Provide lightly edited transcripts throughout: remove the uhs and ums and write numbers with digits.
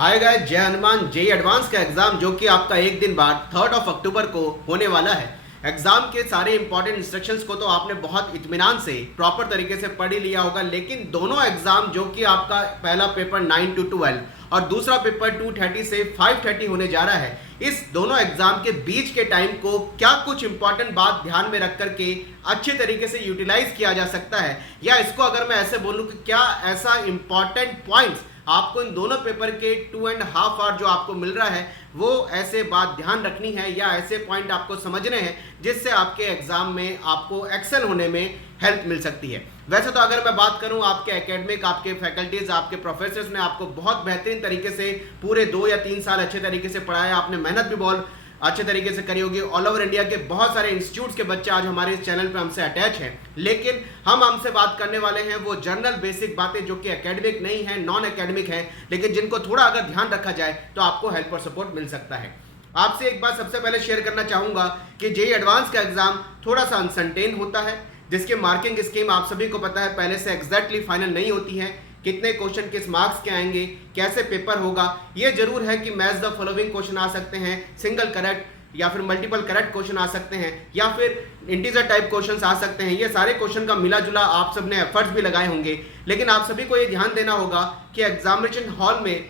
Hi guys, जय Hanuman. JEE advance का exam जो कि आपका एक दिन बाद 3 अक्टूबर को होने वाला है। एग्जाम के सारे इंपॉर्टेंट इंस्ट्रक्शंस को तो आपने बहुत इत्मीनान से प्रॉपर तरीके से पढ़ ही लिया होगा, लेकिन दोनों एग्जाम जो कि आपका पहला पेपर 9 to 12 और दूसरा पेपर 2:30 से 5:30 होने जा रहा है, इस दोनों एग्जाम के बीच के टाइम को क्या कुछ इंपॉर्टेंट बात ध्यान में रख करके अच्छे तरीके से यूटिलाइज किया जा सकता है, या इसको अगर मैं ऐसे बोलूं कि क्या ऐसा इंपॉर्टेंट पॉइंट्स आपको इन दोनों पेपर के 2.5 आवर जो आपको मिल रहा है वो ऐसे बात ध्यान रखनी है, या ऐसे पॉइंट आपको समझने हैं जिससे आपके एग्जाम में आपको एक्सेल होने में हेल्प मिल सकती है। वैसे तो अगर मैं बात करूं, आपके एकेडमिक, आपके फैकल्टीज, आपके प्रोफेसर्स ने आपको बहुत बेहतरीन तरीके से पूरे 2 या 3 साल अच्छे तरीके से पढ़ाया, आपने मेहनत भी बहुत अच्छे तरीके से करी होगी। ऑल ओवर इंडिया के बहुत सारे इंस्टीट्यूट्स के बच्चे आज हमारे इस चैनल पे हमसे अटैच हैं, लेकिन हम हमसे बात करने वाले हैं वो जनरल बेसिक बातें जो कि एकेडमिक नहीं है, नॉन एकेडमिक है, लेकिन जिनको थोड़ा अगर ध्यान रखा जाए तो आपको हेल्प और सपोर्ट मिल सकता है। आपसे एक बात सबसे पहले शेयर करना चाहूंगा कि जेई एडवांस का एग्जाम थोड़ा सा अनसर्टेन होता है, जिसके मार्किंग स्कीम आप सभी को पता है पहले से एग्जैक्टली फाइनल नहीं होती है। कितने क्वेश्चन किस मार्क्स के आएंगे, कैसे पेपर होगा, ये जरूर है कि मैच द फॉलोइंग क्वेश्चन आ सकते हैं, सिंगल करेक्ट या फिर मल्टीपल करेक्ट क्वेश्चन आ सकते हैं, या फिर इंटीजर टाइप क्वेश्चंस आ सकते हैं। ये सारे क्वेश्चन का मिला जुला आप सब ने एफर्ट्स भी लगाए होंगे, लेकिन आप सभी को ये ध्यान देना होगा कि एग्जामिनेशन हॉल में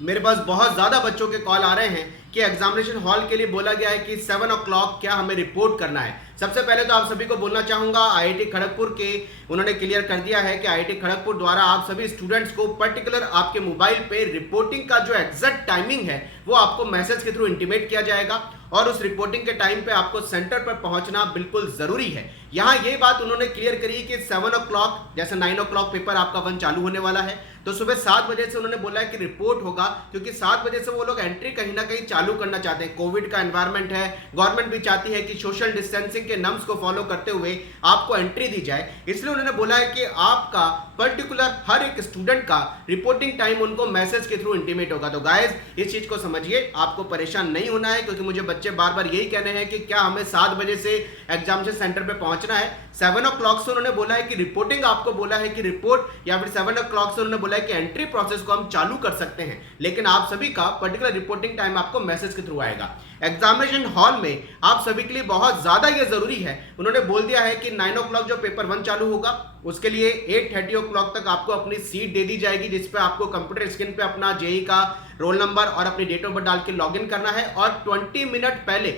मेरे पास बहुत ज़्यादा बच्चों के कॉल आ रहे हैं कि एग्जामिनेशन हॉल के लिए बोला गया है कि 7 o'clock क्या हमें रिपोर्ट करना है। सबसे पहले तो आप सभी को बोलना चाहूँगा, आईआईटी खड़गपुर के उन्होंने क्लियर कर दिया है कि आईआईटी खड़गपुर द्वारा आप सभी स्टूडेंट्स को पर्टिकुलर आपके मोबाइल पे रिपोर्टिंग का जो एग्जैक्ट टाइमिंग है वो आपको मैसेज के थ्रू इंटीमेट किया जाएगा, और उस रिपोर्टिंग के टाइम पे आपको सेंटर पर पहुंचना बिल्कुल जरूरी है। यहाँ ये बात उन्होंने क्लियर करी कि 7 o'clock जैसे 9 o'clock पेपर आपका 1 चालू होने वाला है, तो सुबह 7 बजे से उन्होंने बोला है कि रिपोर्ट होगा, क्योंकि 7 बजे से वो लोग एंट्री कहीं ना कहीं चालू करना चाहते हैं। कोविड का एनवायरमेंट है, गवर्नमेंट भी चाहती है कि सोशल डिस्टेंसिंग के नॉर्म्स को फॉलो करते हुए आपको एंट्री दी जाए, इसलिए उन्होंने बोला है कि आपका पर्टिकुलर हर एक स्टूडेंट का रिपोर्टिंग टाइम उनको मैसेज के थ्रू इंटीमेट होगा। तो गाइस इस चीज को समझिए, आपको परेशान नहीं होना है, क्योंकि मुझे बच्चे बार बार यही कहने हैं कि क्या हमें 7 बजे से एग्जामिनेशन सेंटर पे पहुंचना है। 7 o'clock से उन्होंने बोला है कि रिपोर्टिंग, आपको बोला है कि रिपोर्ट, या फिर 7 o'clock से उन्होंने बोला है कि एंट्री प्रोसेस को हम चालू कर सकते हैं, लेकिन आप सभी का पर्टिकुलर रिपोर्टिंग टाइम आपको मैसेज के थ्रू आएगा। एग्जामिनेशन हॉल में आप सभी के लिए बहुत ज्यादा ये जरूरी है, उन्होंने बोल दिया है कि 9 o'clock जो पेपर 1 चालू होगा उसके लिए 8:30 o'clock तक आपको अपनी सीट दे दी जाएगी, जिसपे आपको कंप्यूटर स्क्रीन पे अपना जेई का रोल नंबर और अपनी डेट ऑफ बर्थ डाल के लॉगिन करना है, और 25 मिनट पहले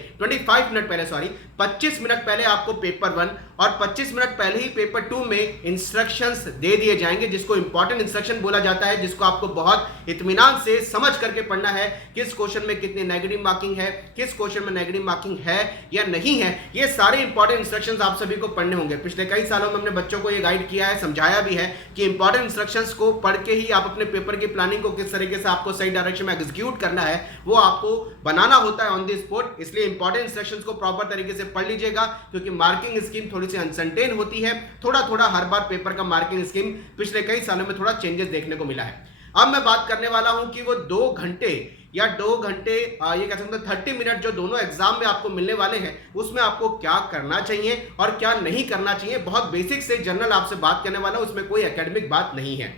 25 मिनट पहले आपको पेपर 1 और 25 मिनट पहले ही पेपर 2 में इंस्ट्रक्शंस दे दिए जाएंगे, जिसको इंपॉर्टेंट इंस्ट्रक्शन बोला जाता है, जिसको आपको बहुत इत्मीनान से समझ करके पढ़ना है। किस क्वेश्चन में कितनी नेगेटिव मार्किंग है, किस क्वेश्चन में नेगेटिव मार्किंग है या नहीं है, ये सारे इंपॉर्टेंट इंस्ट्रक्शंस आप सभी को पढ़ने होंगे। पिछले कई सालों में हमने बच्चों को ये गाइड किया है, समझाया भी है कि इंपॉर्टेंट इंस्ट्रक्शंस को पढ़ के ही आप अपने पेपर की प्लानिंग को किस तरीके से आपको सही डायरेक्शन में एग्जीक्यूट करना है वो आपको बनाना होता है ऑन द स्पॉट। इसलिए इंपॉर्टेंट इंस्ट्रक्शंस को प्रॉपर तरीके से पढ़ लीजिएगा, क्योंकि मार्किंग स्कीम थोड़ी सी अनसर्टेन होती है, थोड़ा हर बार पेपर का मार्किंग स्कीम पिछले कई सालों में थोड़ा चेंजेस देखने को मिला है। अब मैं बात करने वाला हूं कि वो 2 घंटे या 2 घंटे ये कह सकते हैं 30 मिनट जो दोनों एग्जाम में आपको मिलने वाले हैं उसमें आपको क्या करना चाहिए और क्या नहीं करना चाहिए। बहुत बेसिक से जनरल आपसे बात करने वाला हूं, उसमें कोई एकेडमिक बात नहीं है।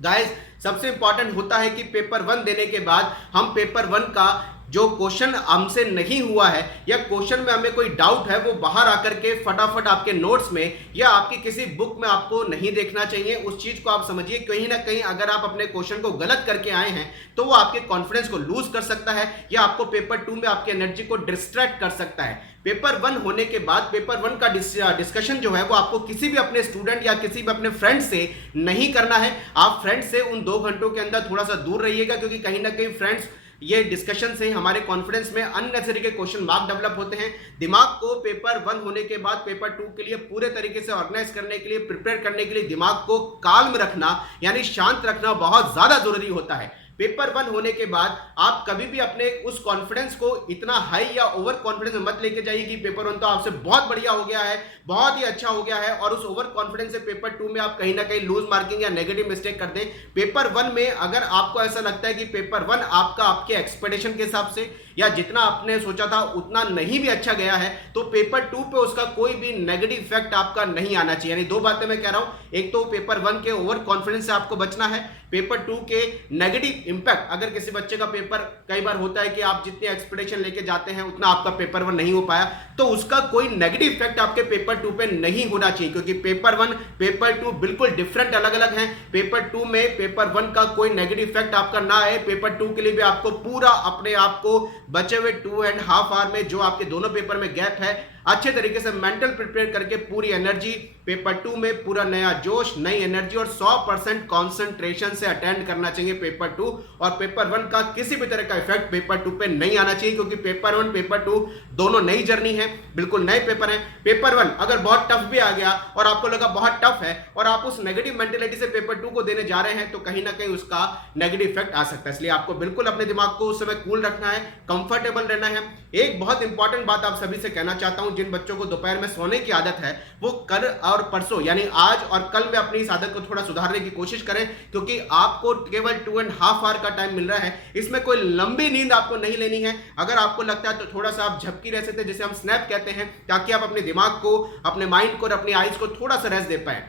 गाइस सबसे इंपॉर्टेंट होता है कि पेपर 1 देने के बाद हम पेपर 1 का जो क्वेश्चन हमसे नहीं हुआ है या क्वेश्चन में हमें कोई डाउट है वो बाहर आकर के फटाफट आपके नोट्स में या आपकी किसी बुक में आपको नहीं देखना चाहिए। उस चीज को आप समझिए, कहीं ना कहीं अगर आप अपने क्वेश्चन को गलत करके आए हैं तो वो आपके कॉन्फिडेंस को लूज कर सकता है, या आपको पेपर 2 में आपकी एनर्जी को डिस्ट्रैक्ट कर सकता है। पेपर 1 होने के बाद पेपर 1 का डिस्कशन जो है वो आपको किसी भी अपने स्टूडेंट या किसी भी अपने फ्रेंड से नहीं करना है। आप फ्रेंड से उन 2 घंटों के अंदर थोड़ा सा दूर रहिएगा, क्योंकि कहीं ना कहीं फ्रेंड्स ये डिस्कशन से हमारे कॉन्फिडेंस में अननेसेसरी के क्वेश्चन मार्क डेवलप होते हैं। दिमाग को पेपर 1 होने के बाद पेपर 2 के लिए पूरे तरीके से ऑर्गेनाइज करने के लिए, प्रिपेयर करने के लिए दिमाग को काल्म रखना यानी शांत रखना बहुत ज्यादा जरूरी होता है। पेपर 1 होने के बाद आप कभी भी अपने उस कॉन्फिडेंस को इतना हाई या ओवर कॉन्फिडेंस मत लेके जाइए कि पेपर 1 तो आपसे बहुत बढ़िया हो गया है, बहुत ही अच्छा हो गया है, और उस ओवर कॉन्फिडेंस से पेपर 2 में आप कहीं ना कहीं लूज मार्किंग या नेगेटिव मिस्टेक कर दें। पेपर 1 में अगर आपको ऐसा लगता है कि पेपर 1 आपका आपके एक्सपेक्टेशन के हिसाब से या जितना आपने सोचा था उतना नहीं भी अच्छा गया है, तो पेपर 2 पे उसका कोई भी नेगेटिव इफेक्ट आपका नहीं आना चाहिए। यानी दो बातें मैं कह रहा हूं, एक तो पेपर 1 के ओवर कॉन्फिडेंस से आपको बचना है, पेपर 2 के नेगेटिव इंपैक्ट, अगर किसी बच्चे का पेपर कई बार होता है कि आप जितनी एक्सपेक्टेशन लेके जाते हैं उतना आपका पेपर 1 नहीं हो पाया, तो उसका कोई नेगेटिव इफेक्ट आपके पेपर 2 पे नहीं होना चाहिए, क्योंकि पेपर 1 पेपर 2 बिल्कुल डिफरेंट अलग अलग हैं। पेपर 2 में पेपर 1 का कोई नेगेटिव इफेक्ट आपका ना आए, पेपर 2 के लिए भी आपको पूरा अपने आप को बचे हुए 2.5 आवर में जो आपके दोनों पेपर में गैप है अच्छे तरीके से मेंटल प्रिपेयर करके पूरी एनर्जी, पेपर 2 में पूरा नया जोश, नई एनर्जी और 100% कंसंट्रेशन से अटेंड करना चाहिए पेपर 2। और पेपर 1 का किसी भी तरह का इफेक्ट पेपर 2 पे नहीं आना चाहिए, क्योंकि पेपर 1 पेपर 2 दोनों नई जर्नी है, बिल्कुल नए पेपर हैं। पेपर 1 अगर बहुत टफ भी आ गया और आपको लगा बहुत टफ है और आप उस नेगेटिव मेंटेलिटी से पेपर 2 को देने जा रहे हैं, तो कहीं ना कहीं उसका नेगेटिव इफेक्ट आ सकता है। इसलिए आपको बिल्कुल अपने दिमाग को उस समय कूल रखना है, कंफर्टेबल रहना है। एक बहुत इंपॉर्टेंट बात आप सभी से कहना चाहता हूं, जिन बच्चों को दोपहर में सोने की आदत है वो कल और परसों यानी आज और कल में अपनी इस आदत को थोड़ा सुधारने की कोशिश करें, क्योंकि आपको केवल 2.5 आवर का टाइम मिल रहा है, इसमें कोई लंबी नींद आपको नहीं लेनी है। अगर आपको लगता है तो थोड़ा सा आप झपकी रह सकते हैं, जिसे हम स्नैप कहते हैं, ताकि आप अपने दिमाग को, अपने माइंड को और अपनी आइज को थोड़ा सा रेस्ट दे पाए।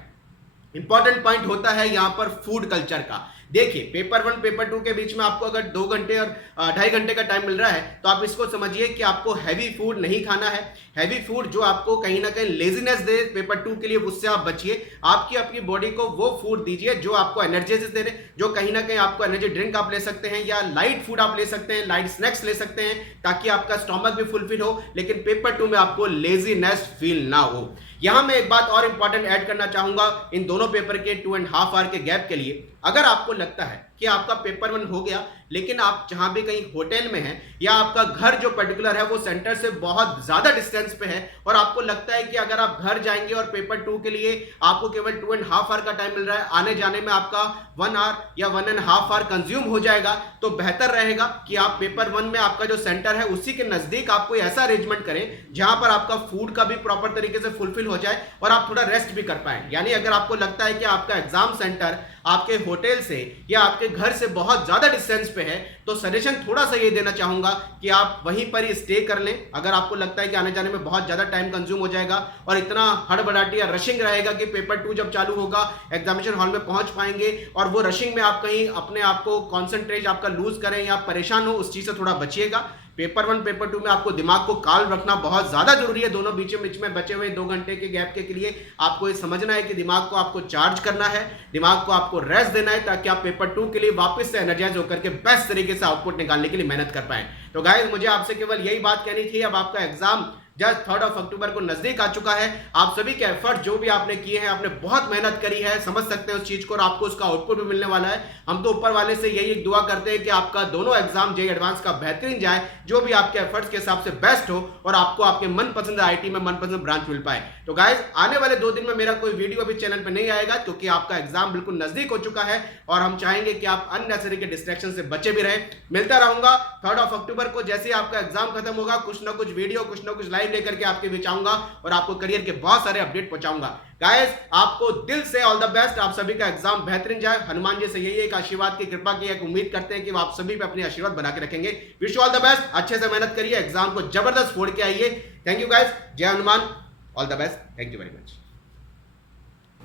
इंपॉर्टेंट पॉइंट होता है यहां पर फूड कल्चर का। देखिए पेपर 1 पेपर 2 के बीच में आपको अगर 2 घंटे और 2.5 घंटे का टाइम मिल रहा है, तो आप इसको समझिए कि आपको हैवी फूड नहीं खाना है। हैवी फूड जो आपको कहीं ना कहीं लेजीनेस दे पेपर 2 के लिए, उससे आप बचिए। आपकी अपनी बॉडी को वो फूड दीजिए जो आपको एनर्जी दे रहे, जो कहीं ना कहीं आपको एनर्जी ड्रिंक आप ले सकते हैं या लाइट फूड आप ले सकते हैं, लाइट स्नैक्स ले सकते हैं, ताकि आपका स्टोमक भी फुलफिल हो, लेकिन पेपर 2 में आपको लेजीनेस फील ना हो। यहां मैं एक बात और इंपॉर्टेंट ऐड करना चाहूंगा इन दोनों पेपर के 2.5 आवर के गैप के लिए। अगर आपको लगता है कि आपका पेपर 1 हो गया, लेकिन आप जहां भी कहीं होटल में हैं या आपका घर जो पर्टिकुलर है वो सेंटर से बहुत ज्यादा डिस्टेंस पे है, और आपको लगता है कि अगर आप घर जाएंगे और पेपर 2 के लिए आपको केवल 2.5 आवर का टाइम मिल रहा है, आने जाने में आपका 1 आवर या 1.5 आवर कंज्यूम हो जाएगा, तो बेहतर रहेगा कि आप पेपर 1 में आपका जो सेंटर है उसी के नजदीक आप कोई ऐसा अरेंजमेंट करें जहां पर आपका फूड का भी प्रॉपर तरीके से फुलफिल हो जाए और आप थोड़ा रेस्ट भी कर पाए। यानी अगर आपको लगता है कि आपका एग्जाम सेंटर आपके होटल से या आपके घर से बहुत ज्यादा डिस्टेंस पे है, तो सजेशन थोड़ा सा ये देना चाहूंगा कि आप वहीं पर ही स्टे कर लें। अगर आपको लगता है कि आने जाने में बहुत ज्यादा टाइम कंज्यूम हो जाएगा और इतना हड़बड़ाटी या रशिंग रहेगा कि पेपर 2 जब चालू होगा एग्जामिनेशन हॉल में पहुंच पाएंगे और वो रशिंग में आप कहीं अपने आप को कॉन्सेंट्रेट आपका लूज करें या परेशान हो, उस चीज से थोड़ा बचिएगा। पेपर 1 पेपर 2 में आपको दिमाग को काल्म रखना बहुत ज्यादा जरूरी है। दोनों बीच में बचे हुए 2 घंटे के गैप के लिए आपको ये समझना है कि दिमाग को आपको चार्ज करना है, दिमाग को आपको रेस्ट देना है, ताकि आप पेपर 2 के लिए वापस से एनर्जाइज होकर के बेस्ट तरीके से आउटपुट निकालने के लिए मेहनत कर पाए। तो गाइस मुझे आपसे केवल यही बात कहनी थी। अब आपका एग्जाम जस्ट 3 अक्टूबर को नजदीक आ चुका है। आप सभी के एफर्ट जो भी आपने किए हैं, आपने बहुत मेहनत करी है, समझ सकते हैं उस चीज को, और आपको उसका आउटपुट भी मिलने वाला है। हम तो ऊपर वाले से यही एक दुआ करते हैं कि आपका दोनों एग्जाम जेईई एडवांस का बेहतरीन जाए, जो भी आपके एफर्ट्स के हिसाब से बेस्ट हो और आपको आपके मनपसंद आईटी में मनपसंद ब्रांच मिल पाए। तो गाइस आने वाले 2 दिन में मेरा कोई वीडियो अभी चैनल पर नहीं आएगा, क्योंकि आपका एग्जाम बिल्कुल नजदीक हो चुका है और हम चाहेंगे कि आप अननेसेसरी के डिस्ट्रैक्शन से बचे भी रहें। मिलता रहूंगा 3 अक्टूबर को, जैसे आपका एग्जाम खत्म होगा, कुछ ना कुछ वीडियो, कुछ ना कुछ लाइव लेकर के आपके बीच आऊंगा और आपको करियर के बहुत सारे अपडेट पहुंचाऊंगा। गाइस आपको दिल से ऑल द बेस्ट, आप सभी का एग्जाम बेहतरीन जाए। हनुमान जी से यही एक आशीर्वाद की कृपा की एक उम्मीद करते हैं कि आप सभी पे अपनी आशीर्वाद बना के रखेंगे। Wish you all the best, अच्छे से मेहनत करिए, एग्जाम को जबरदस्त फोड़ के आइए। थैंक यू गाइस, जय Hanuman, all the best, thank you very much.